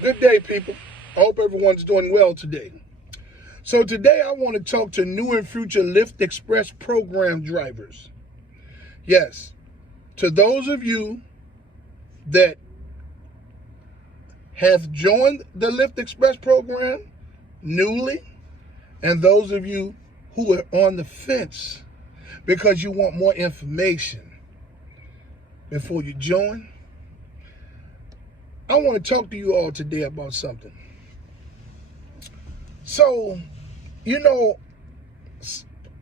Good day, people. I hope everyone's doing well today. So today I want to talk to new and future Lyft Express program drivers. Yes, to those of you that have joined the Lyft Express program newly, and those of you who are on the fence because you want more information before you join, I want to talk to you all today about something. So,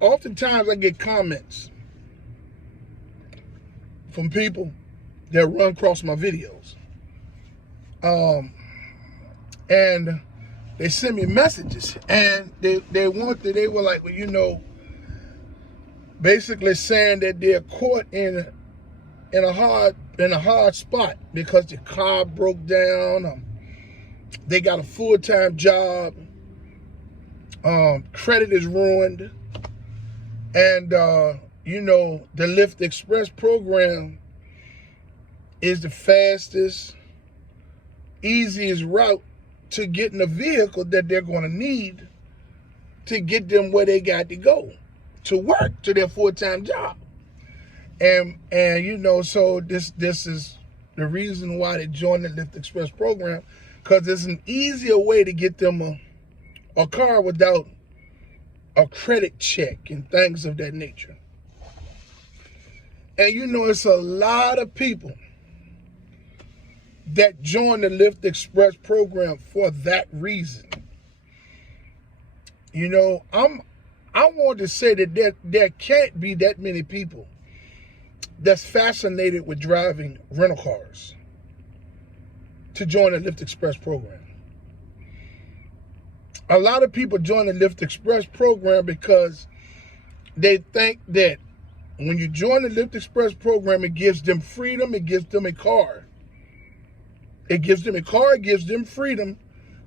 oftentimes I get comments from people that run across my videos. And they send me messages, and they were like, well, basically saying that they're caught in a hard spot because the car broke down. They got a full-time job. Credit is ruined. And, the Lyft Express program is the fastest, easiest route to getting a vehicle that they're going to need to get them where they got to go, to work, to their full-time job. And so this is the reason why they joined the Lyft Express program, because it's an easier way to get them a car without a credit check and things of that nature. And it's a lot of people that join the Lyft Express program for that reason. I want to say that there can't be that many people that's fascinated with driving rental cars to join the Lyft Express program. A lot of people join the Lyft Express program because they think that when you join the Lyft Express program, it gives them freedom, it gives them a car. It gives them a car, it gives them freedom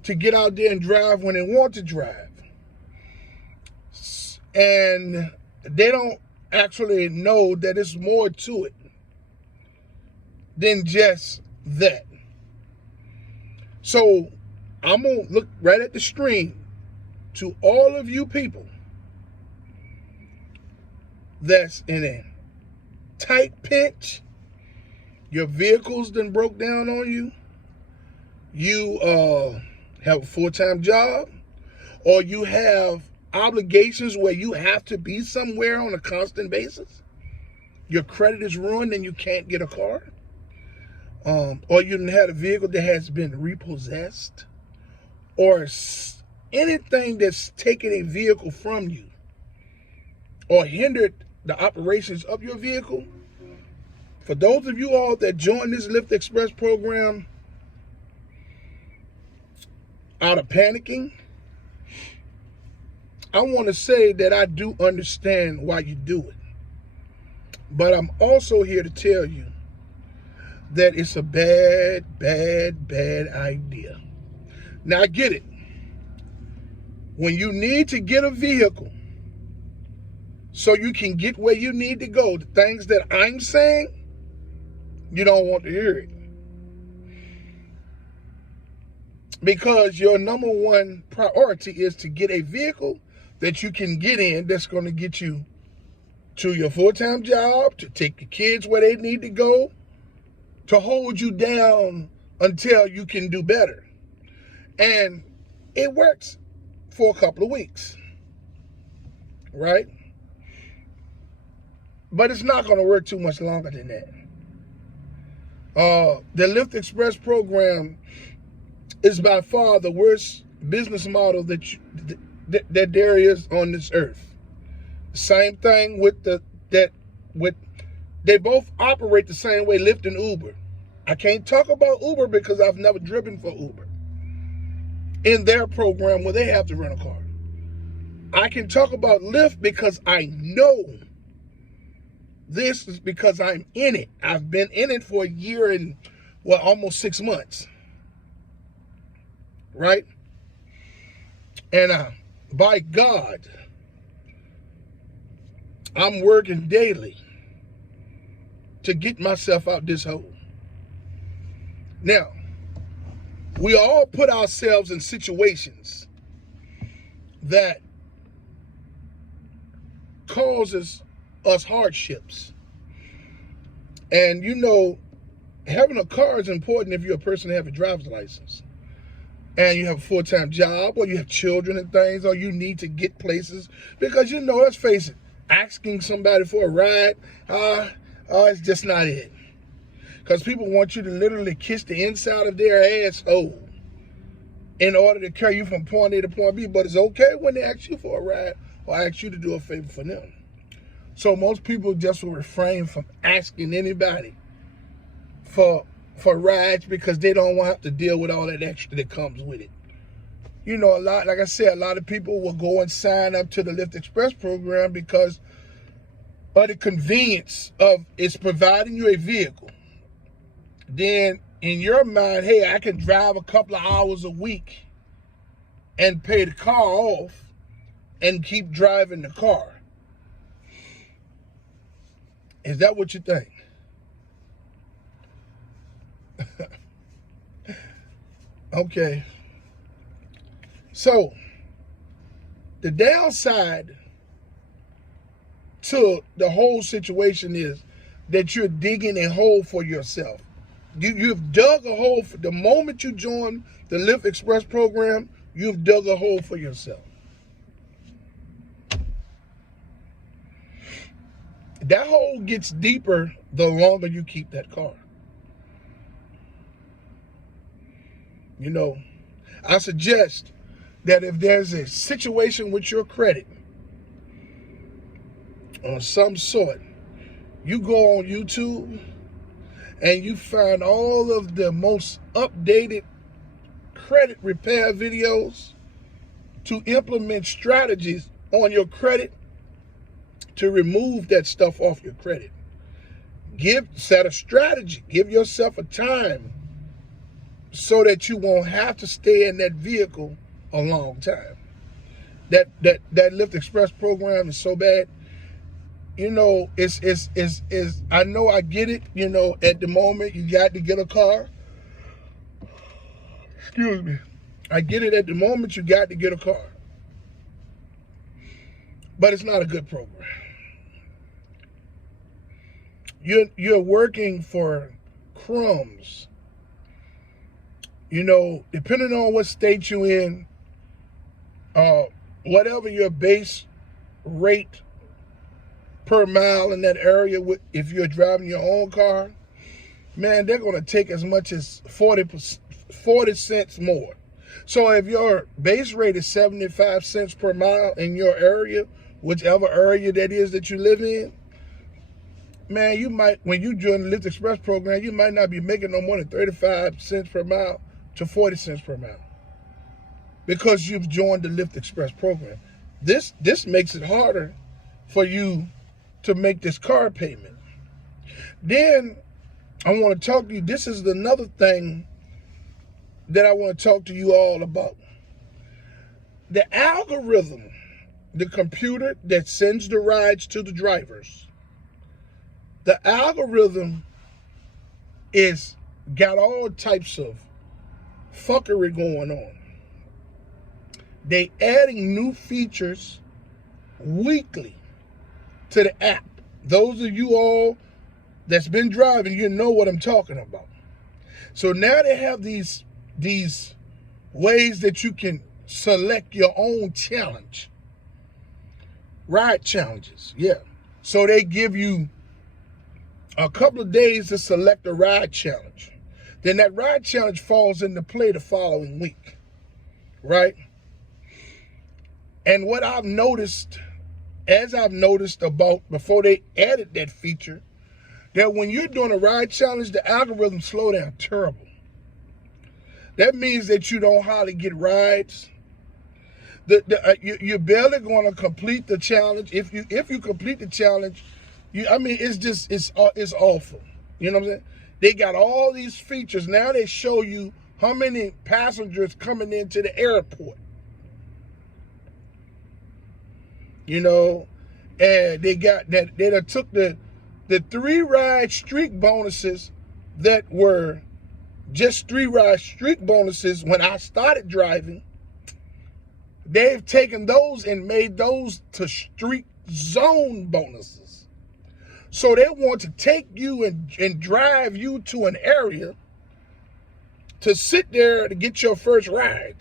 to get out there and drive when they want to drive. And they don't actually know that it's more to it than just that. So I'm going to look right at the screen to all of you people that's in a tight pinch. Your vehicle's done broke down on you. You have a full-time job, or you have obligations where you have to be somewhere on a constant basis. Your credit is ruined and you can't get a car. Or you had a vehicle that has been repossessed, or anything that's taken a vehicle from you or hindered the operations of your vehicle. For those of you all that join this Lyft Express program out of panicking, I want to say that I do understand why you do it. But I'm also here to tell you that it's a bad idea. Now, I get it. When you need to get a vehicle so you can get where you need to go, the things that I'm saying, you don't want to hear it. Because your number one priority is to get a vehicle that you can get in that's going to get you to your full-time job, to take the kids where they need to go, to hold you down until you can do better. And it works for a couple of weeks, right? But it's not going to work too much longer than that. The Lyft Express program is by far the worst business model that there is on this earth. Same thing with they both operate the same way, Lyft and Uber. I can't talk about Uber because I've never driven for Uber in their program where they have to rent a car. I can talk about Lyft because I know this is because I'm in it. I've been in it for a year and almost 6 months. Right? And by God, I'm working daily to get myself out this hole. Now, We all put ourselves in situations that causes us hardships. And you know, having a car is important if you're a person that have a driver's license and you have a full-time job, or you have children and things, or you need to get places. Because, you know, let's face it, asking somebody for a ride, it's just not it. Because people want you to literally kiss the inside of their asshole in order to carry you from point A to point B. But it's okay when they ask you for a ride or ask you to do a favor for them. So most people just will refrain from asking anybody for rides because they don't want to have to deal with all that extra that comes with it. You know, like I said, a lot of people will go and sign up to the Lyft Express program because of the convenience of it's providing you a vehicle. Then in your mind, hey, I can drive a couple of hours a week and pay the car off and keep driving the car. Is that what you think? Okay. So, the downside to the whole situation is that you're digging a hole for yourself. You've dug a hole. The moment you join the Lyft Express program, you've dug a hole for yourself. That hole gets deeper the longer you keep that car. You know, I suggest that if there's a situation with your credit of some sort, you go on YouTube and you find all of the most updated credit repair videos to implement strategies on your credit to remove that stuff off your credit. Set a strategy. Give yourself a time so that you won't have to stay in that vehicle a long time. That Lyft Express program is so bad. You know, I know I get it. You know, at the moment you got to get a car. Excuse me. I get it at the moment you got to get a car. But it's not a good program. You're working for crumbs. You know, depending on what state you're in, whatever your base rate per mile in that area, if you're driving your own car, man, they're going to take as much as 40 cents more. So if your base rate is 75 cents per mile in your area, whichever area that is that you live in, man, you might, when you join the Lyft Express program, you might not be making no more than 35 cents per mile to 40 cents per mile because you've joined the Lyft Express program. This makes it harder for you to make this car payment. Then I want to talk to you. This is another thing that I want to talk to you all about. The algorithm, the computer that sends the rides to the drivers, the algorithm is got all types of fuckery going on. They adding new features weekly to the app. Those of you all that's been driving, you know what I'm talking about. So now they have these ways that you can select your own challenge. Ride challenges, yeah. So they give you a couple of days to select a ride challenge. Then that ride challenge falls into play the following week, right? And what I've noticed, about before they added that feature, that when you're doing a ride challenge, the algorithm slow down terrible. That means that you don't hardly get rides. You're barely going to complete the challenge. If you complete the challenge, it's awful. You know what I'm saying? They got all these features. Now they show you how many passengers coming into the airport. You know, and they got that. They took the 3 ride streak bonuses that were just 3 ride streak bonuses when I started driving, they've taken those and made those to streak zone bonuses. So they want to take you and drive you to an area to sit there to get your first ride.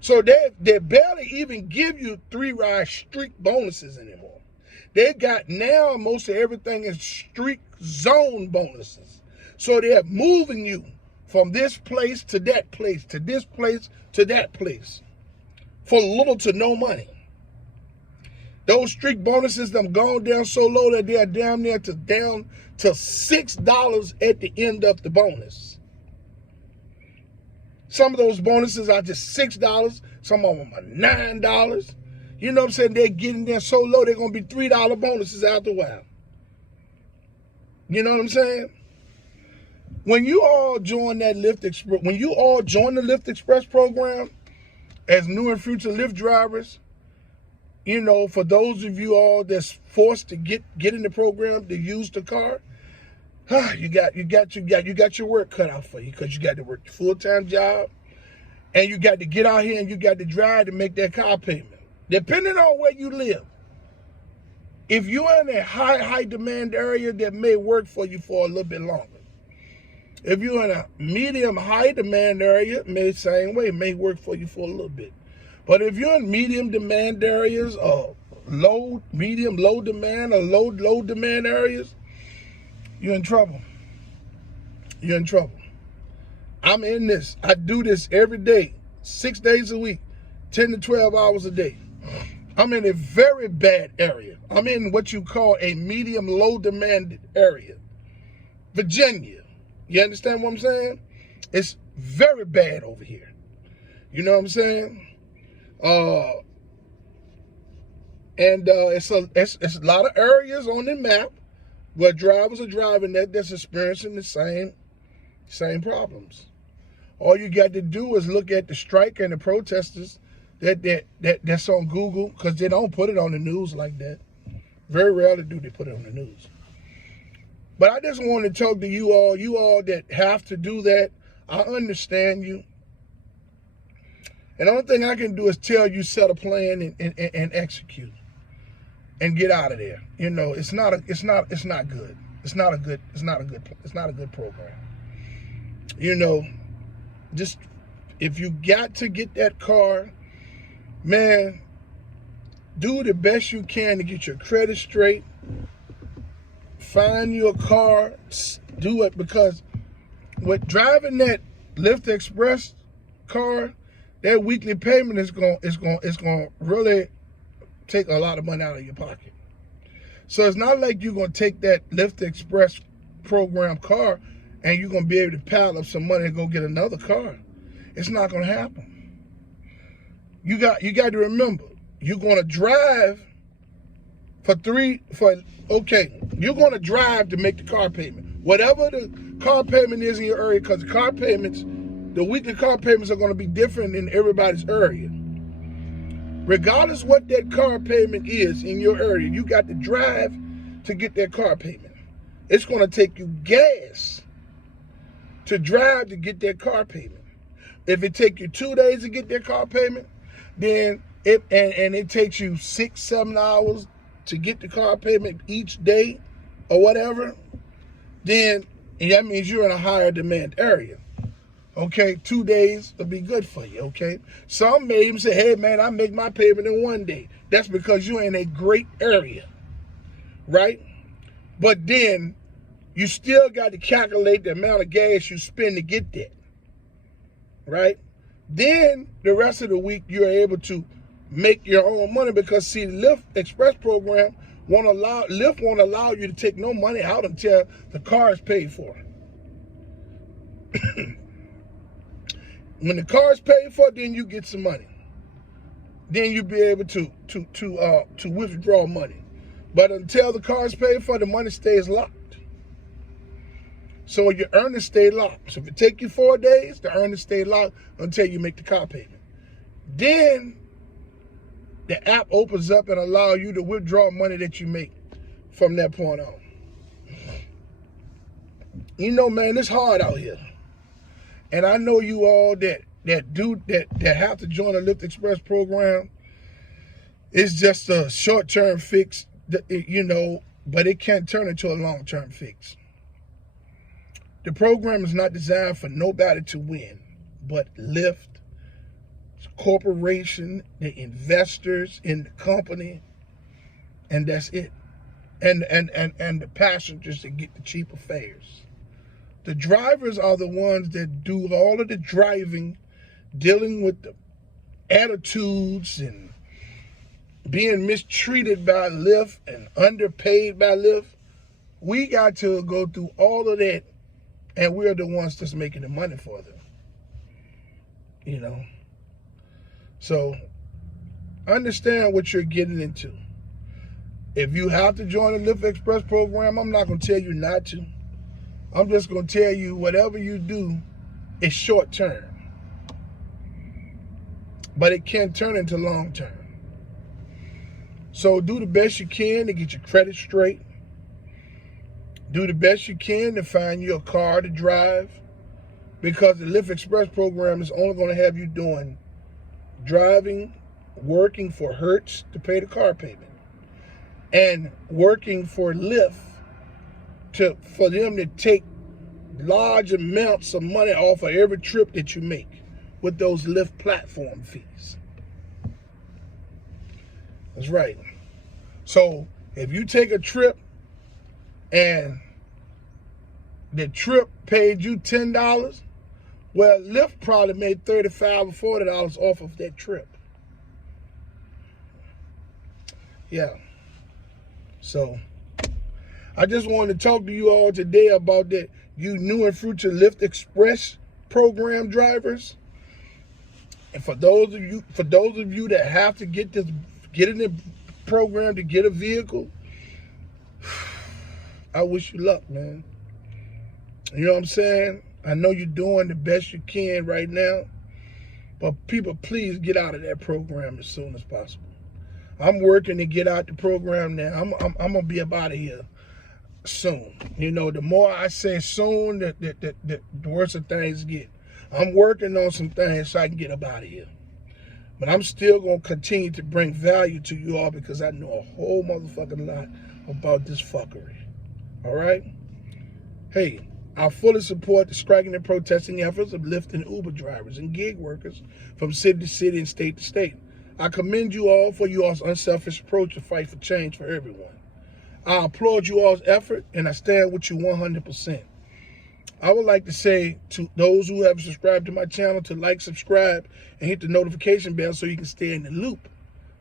So they barely even give you 3 ride streak bonuses anymore. They got now most of everything is streak zone bonuses. So they're moving you from this place to that place, to this place to that place, for little to no money. Those streak bonuses them gone down so low that they're down to $6 at the end of the bonus. Some of those bonuses are just $6. Some of them are $9. You know what I'm saying? They're getting there so low, they're going to be $3 bonuses after a while. You know what I'm saying? When you all join that Lyft Express, when you all join the Lyft Express program as new and future Lyft drivers, you know, for those of you all that's forced to get in the program to use the car, you got your work cut out for you, because you got to work a full-time job, and you got to get out here and you got to drive to make that car payment. Depending on where you live, if you're in a high demand area, that may work for you for a little bit longer. If you're in a medium high demand area, may work for you for a little bit. But if you're in medium demand areas, or medium low demand, or low demand areas, you're in trouble. You're in trouble. I'm in this. I do this every day, 6 days a week, 10 to 12 hours a day. I'm in a very bad area. I'm in what you call a medium low demand area. Virginia. You understand what I'm saying? It's very bad over here. You know what I'm saying? It's a lot of areas on the map where drivers are driving that's experiencing the same problems. All you got to do is look at the strike and the protesters that's on Google, because they don't put it on the news like that. Very rarely do they put it on the news. But I just want to talk to you all that have to do that. I understand you. And the only thing I can do is tell you, set a plan and execute and get out of there. You know, it's not good. It's not a good program. You know, just if you got to get that car, man, do the best you can to get your credit straight. Find you a car, do it, because with driving that Lyft Express car, that weekly payment is going to really take a lot of money out of your pocket. So it's not like you're going to take that Lyft Express program car and you're going to be able to pile up some money and go get another car. It's not going to happen. You got to remember, you're going to drive you're going to drive to make the car payment. Whatever the car payment is in your area, because the weekly car payments are going to be different in everybody's area. Regardless what that car payment is in your area, you got to drive to get that car payment. It's going to take you gas to drive to get that car payment. If it takes you 2 days to get that car payment, then it takes you 6-7 hours to get the car payment each day or whatever, then that means you're in a higher demand area. Okay, 2 days will be good for you, okay? Some may even say, hey man, I make my payment in 1 day. That's because you're in a great area, right? But then you still got to calculate the amount of gas you spend to get there, right? Then the rest of the week you're able to make your own money, because see, the Lyft Express program Lyft won't allow you to take no money out until the car is paid for. When the car is paid for, then you get some money. Then you'll be able to withdraw money. But until the car is paid for, the money stays locked. So your earnings stay locked. So if it take you 4 days, the earnings stay locked until you make the car payment. Then the app opens up and allows you to withdraw money that you make from that point on. You know, man, it's hard out here. And I know you all that have to join the Lyft Express program. It's just a short-term fix, you know, but it can turn into a long-term fix. The program is not designed for nobody to win, but Lyft, corporation, the investors in the company, and that's it. And the passengers that get the cheaper fares. The drivers are the ones that do all of the driving, dealing with the attitudes and being mistreated by Lyft and underpaid by Lyft. We got to go through all of that, and we're the ones that's making the money for them. You know? So, understand what you're getting into. If you have to join the Lyft Express program, I'm not going to tell you not to. I'm just going to tell you whatever you do is short term. But it can turn into long term. So do the best you can to get your credit straight. Do the best you can to find you a car to drive. Because the Lyft Express program is only going to have you doing driving, working for Hertz to pay the car payment, and working for Lyft for them to take large amounts of money off of every trip that you make with those Lyft platform fees. That's right. So if you take a trip and the trip paid you $10, well, Lyft probably made $35 or $40 off of that trip. Yeah. So I just wanted to talk to you all today about that. You new and future Lyft Express program drivers, and for those of you that have to get in the program to get a vehicle, I wish you luck, man. You know what I'm saying? I know you're doing the best you can right now, but people, please get out of that program as soon as possible. I'm working to get out the program now. I'm gonna be up out of here soon. You know, the more I say soon, the worse the things get. I'm working on some things so I can get up out of here. But I'm still going to continue to bring value to you all because I know a whole motherfucking lot about this fuckery. All right? Hey, I fully support the striking and protesting efforts of Lyft and Uber drivers and gig workers from city to city and state to state. I commend you all for your unselfish approach to fight for change for everyone. I applaud you all's effort, and I stand with you 100%. I would like to say to those who have subscribed to my channel to like, subscribe, and hit the notification bell so you can stay in the loop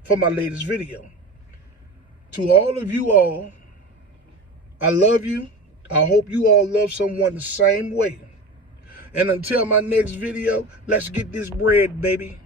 for my latest video. To all of you all, I love you. I hope you all love someone the same way. And until my next video, let's get this bread, baby.